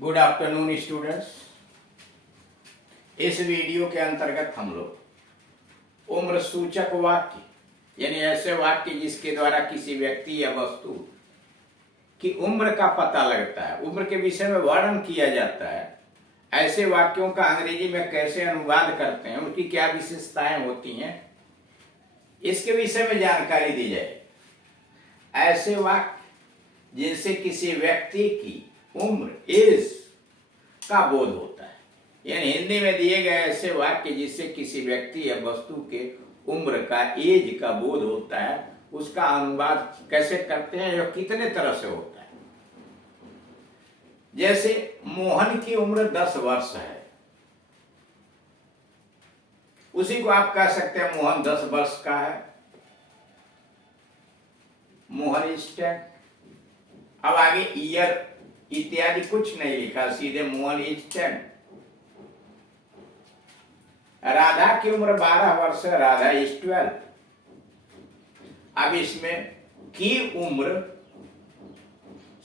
Good afternoon students. इस video के अंतर्गत हम लोग उम्र सूचक वाक्य यानी ऐसे वाक्य जिसके द्वारा किसी व्यक्ति या वस्तु की उम्र का पता लगता है, उम्र के विषय में वर्णन किया जाता है, ऐसे वाक्यों का अंग्रेजी में कैसे अनुवाद करते हैं, उनकी क्या विशेषताएं होती हैं, इसके विषय में जानकारी दी जाए। ऐसे वाक्य जिनसे किसी व्यक्ति की उम्र एज का बोध होता है, यानी हिंदी में दिए गए ऐसे वाक्य जिससे किसी व्यक्ति या वस्तु के उम्र का एज का बोध होता है, उसका अनुवाद कैसे करते हैं या कितने तरह से होता है। जैसे मोहन की उम्र 10 वर्ष है, उसी को आप कह सकते हैं मोहन 10 वर्ष का है। मोहन इज 10। अब आगे ईयर इत्यादि कुछ नहीं लिखा, सीधे मोहन इज 10। राधा की उम्र 12 वर्ष है, राधा इज 12। अब इसमें की उम्र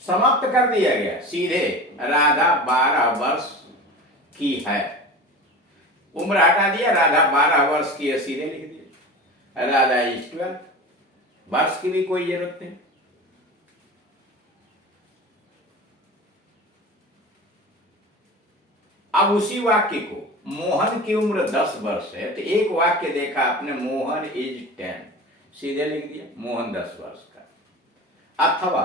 समाप्त कर दिया गया, सीधे राधा 12 वर्ष की है, उम्र हटा दिया, राधा 12 वर्ष की है, सीधे लिख दिया राधा इज 12। वर्ष की भी कोई जरूरत नहीं। अब उसी वाक्य को मोहन की उम्र 10 वर्ष है, तो एक वाक्य देखा आपने मोहन इज 10, सीधे लिख दिया मोहन 10 वर्ष का। अथवा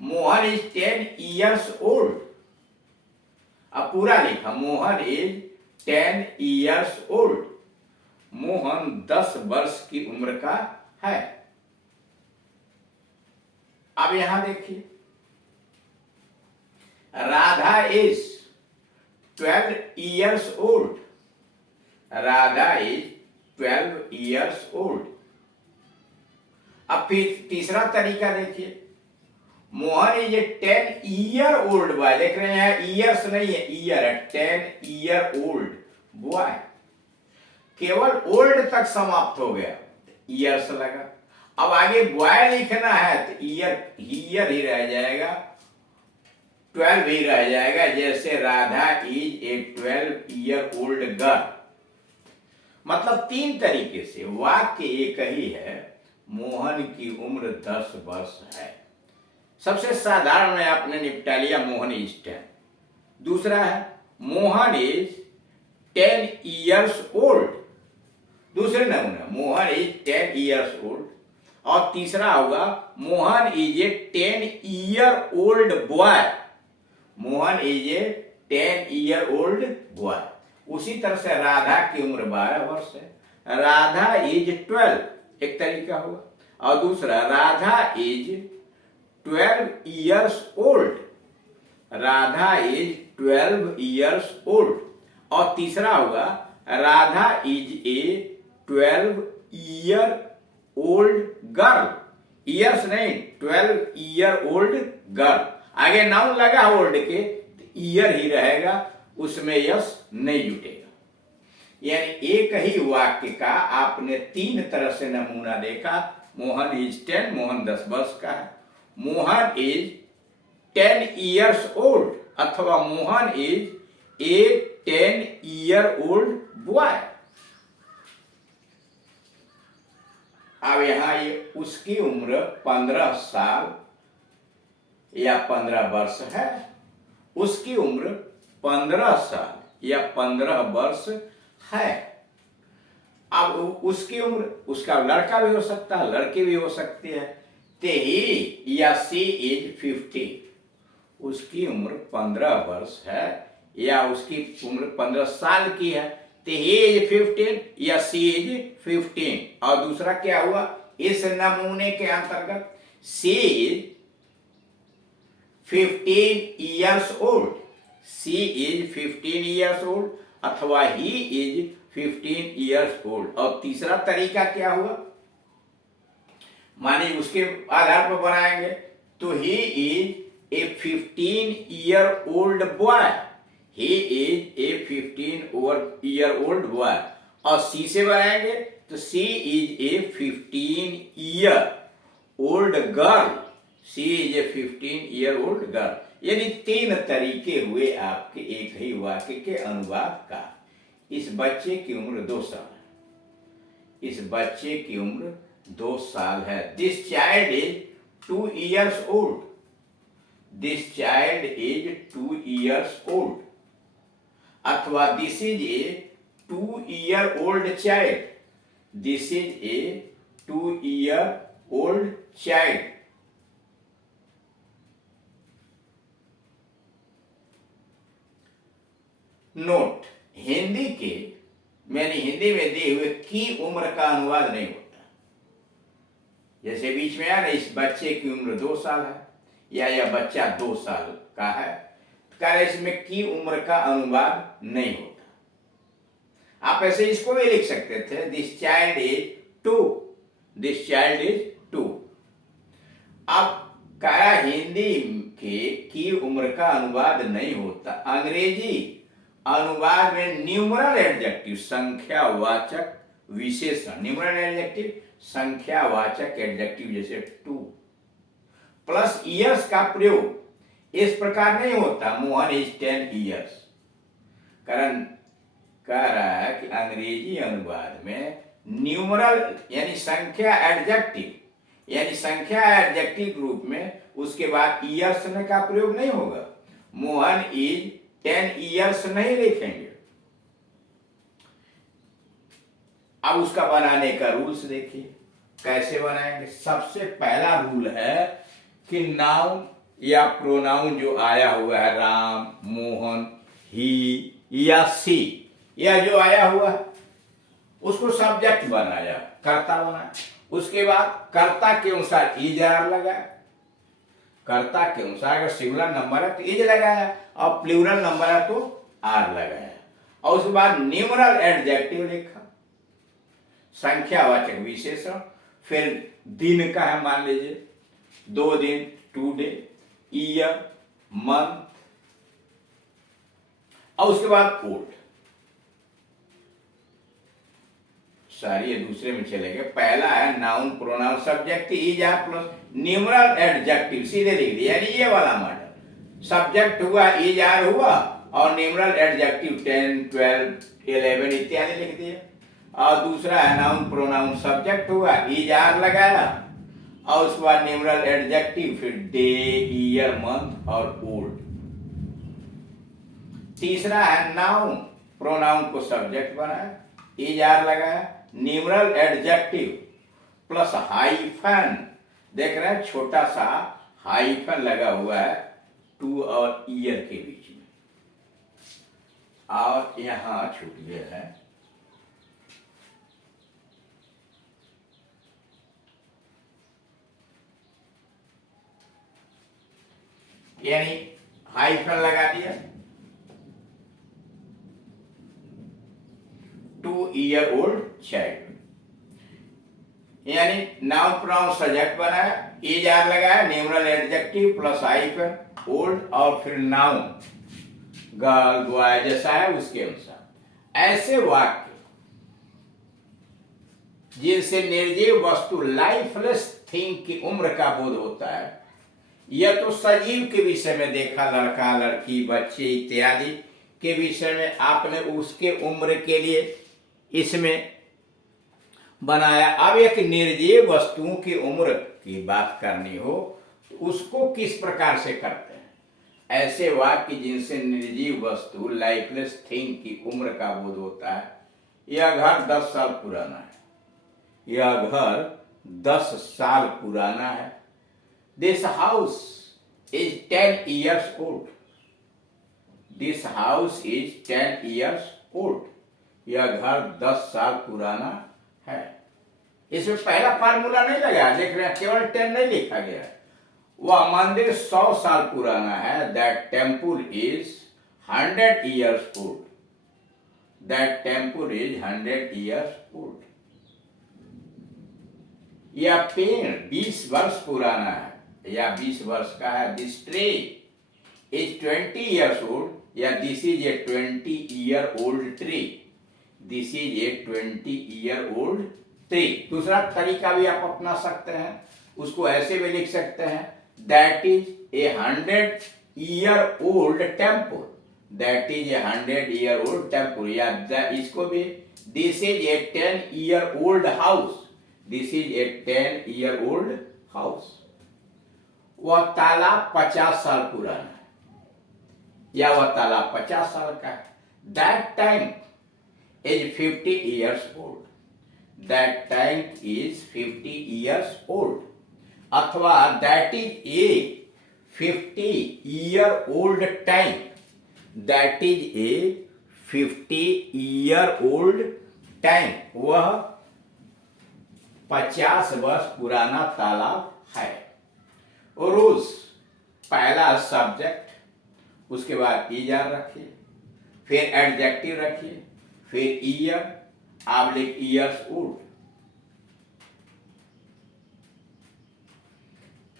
मोहन इज 10 ईयर्स ओल्ड, अब पूरा लिखा Mohan is 10 years old, Mohan 10 वर्ष की उम्र का है। अब यहां देखिए Radha is 12 years old, Radha is 12 years old। अब फिर तीसरा तरीका देखिए, Mohan is 10 year old boy, देख रहे हैं ईयर्स नहीं है, ईयर है, 10 year old बॉय, केवल ओल्ड तक समाप्त हो गया, ईयर्स लगा। अब आगे बॉय लिखना है तो ईयर ही रह जाएगा, 12 ही रह जाएगा, जैसे Radha is a 12 year old girl. मतलब तीन तरीके से वाक्य एक ही है, मोहन की उम्र 10 वर्ष है। सबसे साधारण में आपने निपटा लिया, मोहन इज 10। दूसरा है मोहन इज 10 years old, दूसरे नमूना मोहन इज 10 years old। और तीसरा होगा Mohan is a 10 year old boy, Mohan is a 10 year old boy. उसी तरह से राधा की उम्र 12 वर्ष है, राधा इज 12 एक तरीका हुआ, और दूसरा Radha is 12 years old, Radha is 12 years old। और तीसरा होगा Radha is a 12 year old girl, years नहीं 12 year old गर्ल। आगे नाउन लगा ओल्ड के, ईयर ही रहेगा, उसमें यस नहीं जुटेगा। यानी एक ही वाक्य का आपने तीन तरह से नमूना देखा। मोहन इज 10, मोहन 10 वर्ष का है, मोहन इज 10 years old, अथवा Mohan is a 10 year old boy. अब यहां ये उसकी उम्र 15 साल या 15 वर्ष है, उसकी उम्र 15 साल या 15 वर्ष है। अब उसकी उम्र, उसका लड़का भी हो सकता है, लड़की भी हो सकती है, ते ही या सी इज 15, उसकी उम्र 15 वर्ष है या उसकी उम्र 15 साल की है, ते ही इज 15 या सी इज 15। और दूसरा क्या हुआ इस नमूने के अंतर्गत, सी is 15 years old, she is 15 years old, अथवा he is 15 years old। और तीसरा तरीका क्या हुआ, माने उसके आधार पर बनाएंगे तो he is a 15 year old boy, he is a 15 year old boy। और C से बनाएंगे तो she is a 15 year old girl, she is a 15 year old girl। यानी तीन तरीके हुए आपके एक ही वाक्य के अनुवाद का। इस बच्चे की उम्र 2 साल है। इस बच्चे की उम्र 2 साल है। This child is 2 years old। This child is 2 years old। अथवा this is a 2 year old child. This is a 2 year old child. Note, Hindi के मैंने हिंदी में दिए हुए की उम्र का अनुवाद नहीं होता। जैसे बीच में आया ना, इस बच्चे की उम्र 2 साल है या यह बच्चा 2 साल का है, तो कह रहे इसमें की उम्र का अनुवाद नहीं होता। आप ऐसे इसको भी लिख सकते थे, this child is 2। This child is 2। अब कह रहा हिंदी के की उम्र का अनुवाद नहीं होता। अंग्रेजी अनुवाद में न्यूमरल एडजेक्टिव संख्यावाचक विशेषण, न्यूमरल एडजेक्टिव संख्यावाचक एडजेक्टिव जैसे 2 प्लस ईयर्स का प्रयोग इस प्रकार नहीं होता। Mohan is 10 years। कारण कह रहा है कि अंग्रेजी अनुवाद में न्यूमरल यानी संख्या एडजेक्टिव यानी संख्या एडजेक्टिव रूप में उसके बाद ईयर्स का प्रयोग नहीं होगा। मोहन इज 10 years नहीं लिखेंगे। अब उसका बनाने का रूल्स देखिए कैसे बनाएंगे। सबसे पहला रूल है कि नाउन या प्रोनाउन जो आया हुआ है, राम, मोहन, ही या सी, या जो आया हुआ है उसको सब्जेक्ट बनाया, कर्ता बनाया। उसके बाद कर्ता के अनुसार इज आर लगाया। कर्ता के अनुसार अगर सिंगुलर नंबर है तो इज लगाया और प्लूरल नंबर है तो आर लगाया। और उसके बाद न्यूमरल एडजेक्टिव लिखा, संख्यावाचक विशेषण। फिर दिन का है, मान लीजिए 2 दिन, 2 डे, ईयर, मंथ, और उसके बाद ओल्ड। सारी ये दूसरे में चलेंगे। पहला है noun pronoun subject is are plus numeral adjective, सीधे लिख दिया, यानी ये वाला मॉडल। सब्जेक्ट हुआ, इज आर हुआ, और न्यूमरल एडजेक्टिव 10, 12, 11 इत्यादि लिख दिया। और दूसरा है नाउन प्रोनाउन सब्जेक्ट हुआ, इज आर लगाया, और उसके बाद न्यूमरल एडजेक्टिव, फिर डे, ईयर, मंथ और ओल्ड। तीसरा है नाउन प्रोनाउन को सब्जेक्ट बनाया, इज आर लगाया, न्यूमरल एडजेक्टिव प्लस हाइफन। देख रहे हैं छोटा सा हाइफन लगा हुआ है 2 और ईयर के बीच में, और यहां छूट गया है। यानी हाइफन लगा दिया, 2 year old चाइल्ड। यानी नाउन प्रोनाउन सब्जेक्ट बनाया, इज आर लगाया, numeral adjective plus hyphen, old, और फिर नाउन गर्ल, बॉय जैसा है उसके अनुसार। ऐसे वाक्य जिनसे निर्जीव वस्तु लाइफलेस थिंग की उम्र का बोध होता है, यह तो सजीव के विषय में देखा, लड़का, लड़की, बच्चे इत्यादि के विषय में आपने उसके उम्र के लिए इसमें बनाया। अब एक निर्जीव वस्तुओं की उम्र की बात करनी हो तो उसको किस प्रकार से करते हैं। ऐसे वाक्य जिनसे निर्जीव वस्तु लाइफलेस थिंग की उम्र का बोध होता है। यह घर 10 साल पुराना है, यह घर 10 साल पुराना है। This house is 10 years old। This house is 10 years old। यह घर 10 साल पुराना है। इसमें पहला फार्मूला नहीं लगा, देख रहे हैं, केवल 10 नहीं लिखा गया। वह मंदिर 100 साल पुराना है। That temple is 100 years old। That temple is 100 years old। यह पेड़ 20 वर्ष पुराना है या 20 वर्ष का है। This tree is 20 years old या this is a 20 year old tree. This is a 20 year old tree. दूसरा तरीका भी आप अपना सकते हैं, उसको ऐसे भी लिख सकते हैं, that is a 100 year old temple, that is a 100-year-old temple, या इसको भी this is a 10-year-old house, this is a 10-year-old house. वह तालाब 50 साल पुराना है, या वह तालाब 50 साल का है। That tank is 50 years old, that tank is 50 years old, अथवा that is a 50-year-old tank, that is a 50-year-old tank, वह 50 वर्ष पुराना तालाब है। और उस पहला सब्जेक्ट, उसके बाद ईजार रखिए, फिर एडजेक्टिव रखिए, फिर ईयर, आप लिख ईयर्स ओल्ड।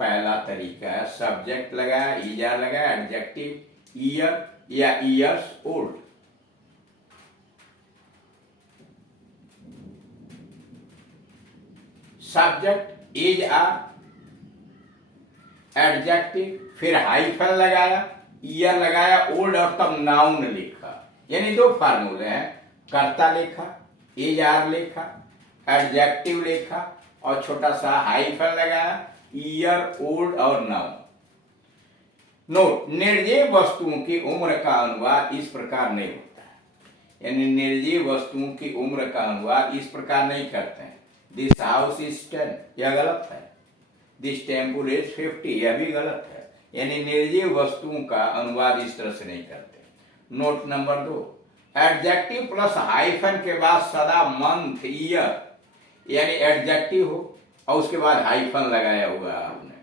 पहला तरीका है सब्जेक्ट लगाया, ईजार लगाया, एडजेक्टिव, ईयर या years old. Subject is are, adjective, फिर हाइफन लगाया, ईयर लगाया, ओल्ड, और तब नाउन लिखा। यानी दो फार्मूले हैं, कर्ता लिखा, इज आर लिखा, एडजेक्टिव लिखा, और छोटा सा हाइफन लगाया, ईयर, ओल्ड और नाउन। नोट, निर्जीव वस्तुओं की उम्र का अनुवाद इस प्रकार नहीं होता है, यानी निर्जीव वस्तुओं की उम्र का अनुवाद इस प्रकार नहीं करते हैं। दिस हाउस इज 10, यह गलत है। दिस टेम्पल इज 50, यह भी गलत है। यानी निर्जीव वस्तुओं का अनुवाद इस तरह से नहीं करते। Note number 2, adjective plus hyphen के बाद सदा मंथ, ईयर, यानी एडजेक्टिव हो और उसके बाद हाइफन लगाया हुआ आपने,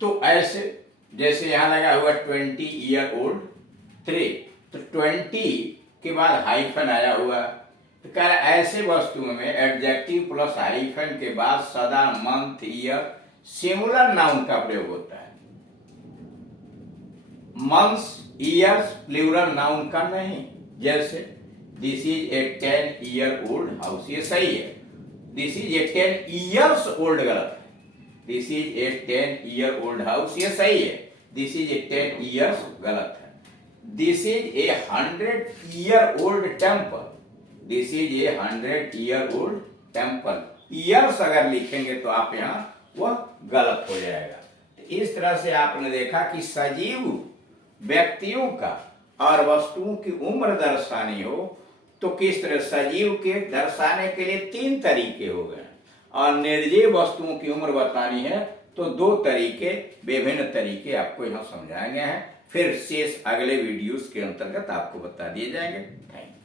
तो ऐसे जैसे यहां लगा हुआ 20-year-old 3, तो 20 के बाद हाइफन आया हुआ, तो कह रहा ऐसे वस्तुओं में एडजेक्टिव प्लस हाइफन के बाद सदा, मंथ, ईयर, सिंगुलर नाउन का प्रयोग होता है। मंथ्स, ईयर्स प्लूरल नाउन का नहीं। जैसे this is a 10-year-old house, ये सही है। This is a 10 years old गलत है। This is a 10-year-old house, ये सही है। दिस इज ए 10 years गलत है। This is a 100-year-old temple, this is a 100-year-old temple. Years अगर लिखेंगे तो आप यहां वह गलत हो जाएगा। इस तरह से आपने देखा कि सजीव व्यक्तियों का और वस्तुओं की उम्र दर्शानी हो तो किस तरह, सजीव के दर्शाने के लिए 3 तरीके हो गए, और निर्जीव वस्तुओं की उम्र बतानी है तो 2 तरीके, विभिन्न तरीके आपको यहां समझाए गए हैं। फिर शेष अगले वीडियोस के अंतर्गत आपको बता दिए जाएंगे। Thank you.